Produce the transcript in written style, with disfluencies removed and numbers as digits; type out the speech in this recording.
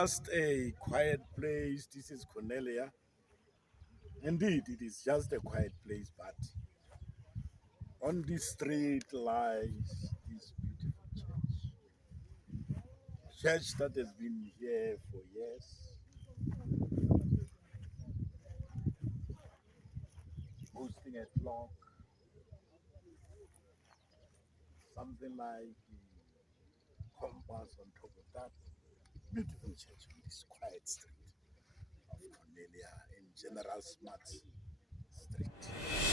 just a quiet place. This is Cornelia. Indeed, it is just a quiet place, but on this street lies this beautiful church. Church that has been here for years, hosting a clock, something like the compass on top of that. Beautiful church on this quiet street of Cornelia in General Smart Street.